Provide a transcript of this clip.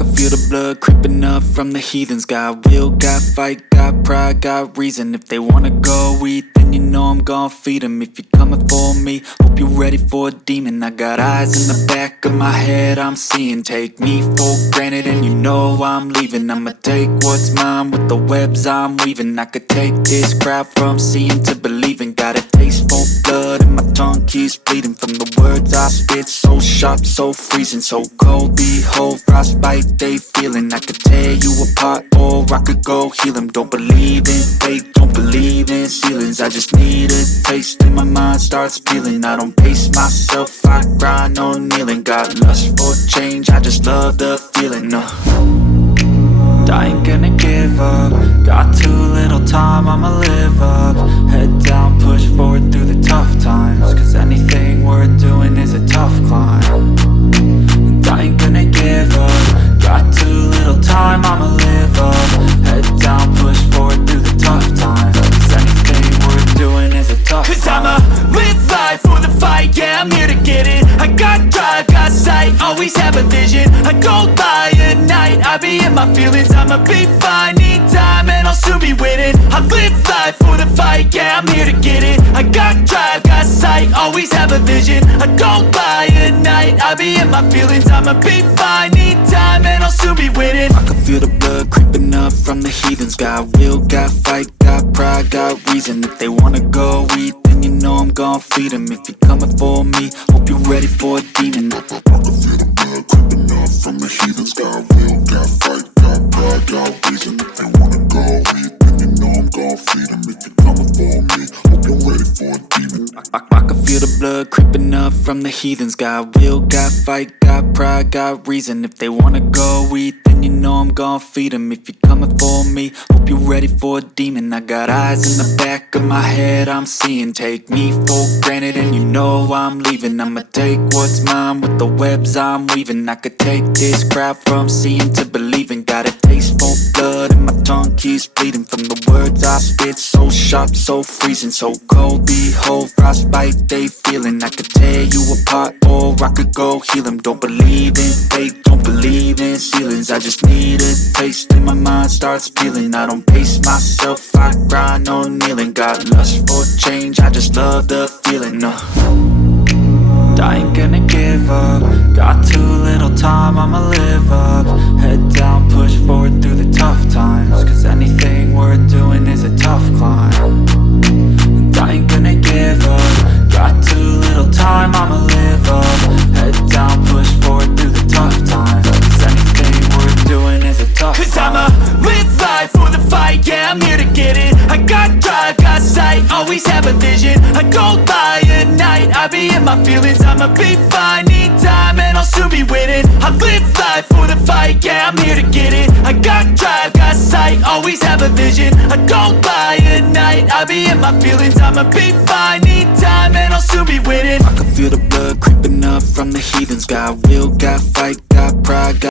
can feel the blood creeping up from the heathens. Got will, got fight, got pride, got reason. If they wanna go eat, then you know I'm gon' feed them. If you're coming for me, hope you're ready for a demon. I got eyes in the back of my head, I'm seeing. Take me for granted and you know I'm leaving. I'ma take what's mine with the webs I'm weaving. I could take this crowd from seeing to believing. Got a taste for blood and my tongue keeps bleeding from the words I spit. So sharp, so freezing, so cold. Behold, frostbite they feeling. I could tear you apart or I could go heal them. Don't believe in fate, don't believe in ceilings. I just need a taste and my mind starts peeling. I don't pace myself, I grind on kneeling. Got lust for change, I just love the feeling. I ain't gonna give up. Got too little time, I'ma live up. Head down, push forward through the tough times. Cause anything worth doing is a tough climb. And I ain't gonna give up. Got too little time, I'ma live up. Head down, push forward through the tough times. Cause anything worth doing is a tough climb. Cause I'ma live life for the fight, yeah, I'm here to get it. I got drive, got sight, always have a vision. I go by at night, I be in my feelings. I'ma be fine, need time and I'll soon be winning. I live life for the fight, yeah, I'm here to get it. I got drive, got sight, always have a vision. I go by at night, I be in my feelings. I'ma be fine, need time and I'll soon be winning. I can feel the blood creeping up from the heathens. Got will, got fight, got pride, got reason. If they wanna go eat, then you know I'm gon' feed them. If you're coming for me, hope you're ready for a demon. I can feel the blood creeping up from the heathens. Got will, got fight, got pride, got reason. If they wanna go eat, then you know I'm gon' feed them. If you're coming for me, hope you're ready for a demon. I can feel the blood creeping up from the heathens. Got will, got fight, got pride, got reason. If they wanna go eat, then you know I'm gon' feed them. If you're coming for me, hope you're ready for a demon. I got eyes in the back of my head, I'm seeing. Take me for granted and you know I'm leaving. I'ma take what's mine with the webs I'm weaving. I could take this crowd from seeing to believing. Got a taste for blood and my tongue keeps bleeding from the words I spit. So sharp, so freezing, so cold. Behold, frostbite they feeling. I could tear you apart or I could go heal them. Don't believe in fate, don't believe in ceilings. I just need a taste and my mind starts peeling. I don't pace myself, I grind on kneeling. Got lust for change, I just love the feeling. I ain't gonna give up. Got too little time, I'ma live up. Head down, push forward through the tough times. Cause anything worth doing is a tough climb. And I ain't gonna give up. Got too little time, I'ma live up. Head down, push forward through the tough times. Cause anything worth doing is a tough climb. Cause I'ma live life for the fight, yeah, I'm here to get it. I got drive, got sight, always have a vision. I go by at night, I be in my feelings. I'ma be fine, need time and I'll soon be winning. I live life for the fight, yeah, I'm here to get it. I got drive, got sight, always have a vision. I go by at night, I be in my feelings. I'ma be fine, need time and I'll soon be winning. I can feel the blood creeping up from the heathens. Got will, got fight, got pride, got